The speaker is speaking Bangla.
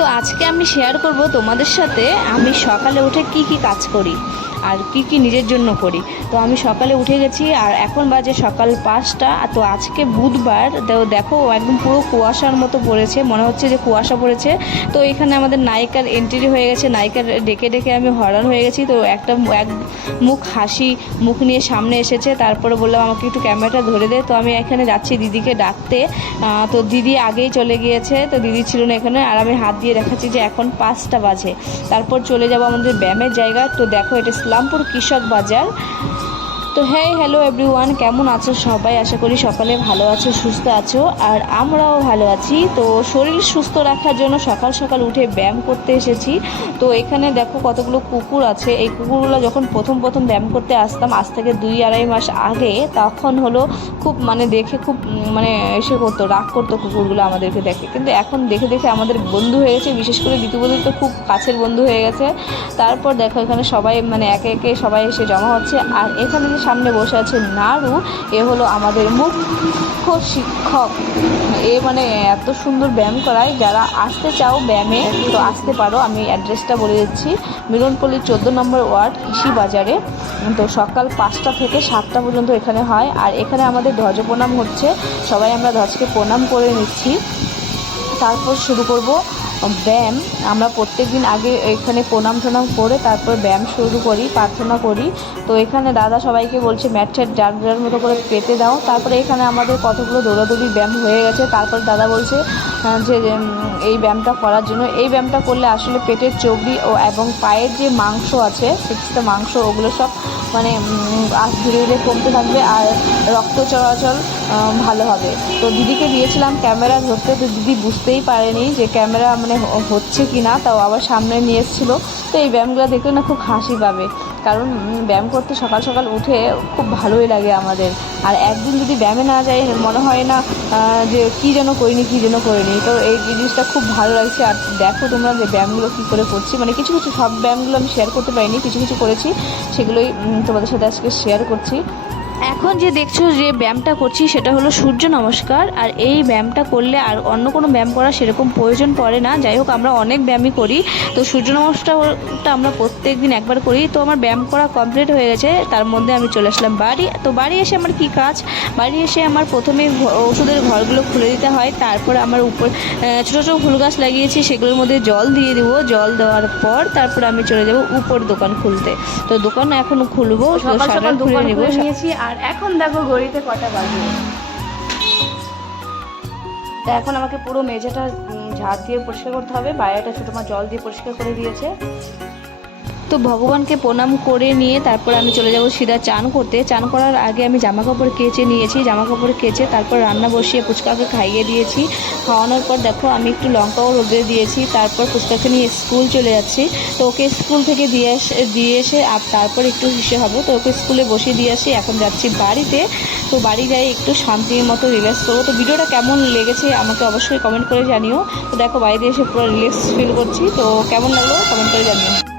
তো আজকে আমি শেয়ার করব তোমাদের সাথে। আমি সকালে উঠে কি কি কাজ করি? আর কি কি নিজের জন্য করি। তো আমি সকালে উঠে গেছি আর এখন বাজে সকাল পাঁচটা। তো আজকে বুধবার, তো দেখো একদম পুরো কুয়াশার মতো পড়েছে, মনে হচ্ছে যে কুয়াশা পড়েছে। তো এখানে আমাদের নায়িকার এন্ট্রি হয়ে গেছে, নায়িকার ডেকে ডেকে আমি হরান হয়ে গেছি। তো একটা এক মুখ হাসি, মুখ নিয়ে সামনে এসেছে, তারপরে বললাম, আমাকে একটু ক্যামেরাটা ধরে দে। তো আমি এখানে যাচ্ছি দিদিকে ডাকতে। তো দিদি আগেই চলে গিয়েছে, তো দিদি ছিল না এখানে। আর আমি হাত দিয়ে দেখাচ্ছি যে এখন পাঁচটা বাজে। তারপর চলে যাব আমাদের ব্যায়ামের জায়গা তো দেখো এটা ইসলামপুর কৃষক বাজার। তো হ্যাঁ হ্যালো এভরিওয়ান কেমন আছো সবাই? আশা করি সকালে ভালো আছো, সুস্থ আছো, আর আমরাও ভালো আছি। তো শরীর সুস্থ রাখার জন্য সকাল সকাল উঠে ব্যায়াম করতে এসেছি। তো এখানে দেখো কতগুলো কুকুর আছে। এই কুকুরগুলো যখন প্রথম প্রথম ব্যায়াম করতে আসতাম, আজ থেকে দুই আড়াই মাস আগে, তখন হলো খুব মানে দেখে খুব মানে এসে করতো, রাগ করতো কুকুরগুলো আমাদেরকে দেখে। কিন্তু এখন দেখে দেখে আমাদের বন্ধু হয়ে গেছে, বিশেষ করে ঋতুবধূ তো খুব কাছের বন্ধু হয়ে গেছে। তারপর দেখো এখানে সবাই মানে একে একে সবাই এসে জমা হচ্ছে। আর এখানে যে সামনে বসে আছে নারু। এ হলো আমাদের মুখ্য শিক্ষক। এ মানে এত সুন্দর ব্যায়াম করায়। যারা আসতে চাও ব্যায়ামে, তো আসতে পারো। আমি অ্যাড্রেসটা বলে দিচ্ছি। মিলনপল্লী চোদ্দ নম্বর ওয়ার্ড কৃষি বাজারে তো সকাল পাঁচটা থেকে সাতটা পর্যন্ত এখানে হয়। আর এখানে আমাদের ধ্বজ প্রণাম হচ্ছে। সবাই আমরা ধ্বজকে প্রণাম করে নিচ্ছি। তারপর শুরু করব ব্যায়াম। আমরা প্রত্যেক দিন আগে এখানে প্রণাম টনাম করে তারপর ব্যায়াম শুরু করি, প্রার্থনা করি। তো এখানে দাদা সবাইকে বলছে, ম্যাট ঠ্যাট যার যার মতো করে পেতে দাও। তারপরে এখানে আমাদের কতগুলো দৌড়াদৌড়ি ব্যায়াম হয়ে গেছে। তারপর দাদা বলছে যে এই ব্যায়ামটা করার জন্য। এই ব্যায়ামটা করলে আসলে পেটের চর্বি ও এবং পায়ের যে মাংস আছে, সিক্সটা মাংস, ওগুলো সব মানে ধীরে ধীরে কমতে থাকবে। আর রক্ত চলাচল ভালো হবে। তো দিদিকে দিয়েছিলাম ক্যামেরা ধরতে, তো দিদি বুঝতেই পারেনি যে ক্যামেরা মানে হচ্ছে কি না তাও আবার সামনে নিয়ে এসেছিল। তো এই ব্যায়ামগুলো দেখলে না খুব হাসি পাবে। কারণ ব্যায়াম করতে সকাল সকাল উঠে খুব ভালোই লাগে আমাদের। আর একদিন যদি ব্যায়ামে না যাই, মনে হয় না যে কী যেন করিনি, কী যেন করিনি। তো এই জিনিসটা খুব ভালো লাগছে। আর দেখো তোমরা যে ব্যায়ামগুলো কী করে করছি। মানে কিছু কিছু সব ব্যায়ামগুলো আমি শেয়ার করতে পারিনি, কিছু কিছু করেছি। সেগুলোই তোমাদের সাথে আজকে শেয়ার করছি। এখন যে দেখছ যে ব্যায়ামটা করছি সেটা হলো সূর্য নমস্কার। আর এই ব্যায়ামটা করলে আর অন্য কোনো ব্যায়াম করা সেরকম প্রয়োজন পড়ে না। যাই হোক আমরা অনেক ব্যায়ামই করি। তো সূর্য নমস্কারটা আমরা প্রত্যেক দিন একবার করি। তো আমার ব্যায়াম করা কমপ্লিট হয়ে গেছে। তার মধ্যে আমি চলে আসলাম বাড়ি। তো বাড়ি এসে আমার কি কাজ? বাড়ি এসে আমার প্রথমে ওষুধের ঘরগুলো খুলে দিতে হয়। তারপর আমার উপর ছোটো ছোটো ফুল গাছ লাগিয়েছি। সেগুলোর মধ্যে জল দিয়ে দেবো। জল দেওয়ার পর তারপর আমি চলে যাব উপর দোকান খুলতে। তো দোকান এখন খুলবো। সকাল খুলে দোকান নেব। নিয়েছি। আর এখন দেখো ঘড়িতে কটা বাজে। তা এখন আমাকে পুরো মেঝেটা ঝাড় দিয়ে পরিষ্কার করতে হবে বাইরেটা মা জল দিয়ে পরিষ্কার করে দিয়েছে। তো ভগবানকে প্রণাম করে নিয়ে তারপর আমি চলে যাব সিধা চান করতে। চান করার আগে আমি জামা কাপড় কেচে নিয়েছি জামা কাপড় কেচে তারপর রান্না বসিয়ে ফুচকাকে খাইয়ে দিয়েছি। খাওয়ানোর পর দেখো আমি একটু লঙ্কাও রোদে দিয়েছি, তারপর ফুচকাকে নিয়ে স্কুল চলে যাচ্ছি। তো ওকে স্কুল থেকে দিয়ে এসে দিয়ে এসে আর তারপর একটু হিসে হবে। তো ওকে স্কুলে বসিয়ে দিয়ে আসি, এখন যাচ্ছি বাড়িতে। তো বাড়ি যাই, একটু শান্তির মতো রিল্যাক্স করব। তো ভিডিওটা কেমন লেগেছে আমাকে অবশ্যই কমেন্ট করে জানিও। তো দেখো বাড়িতে এসে পুরো রিল্যাক্স ফিল করছি। তো কেমন লাগল কমেন্ট করে জানিও।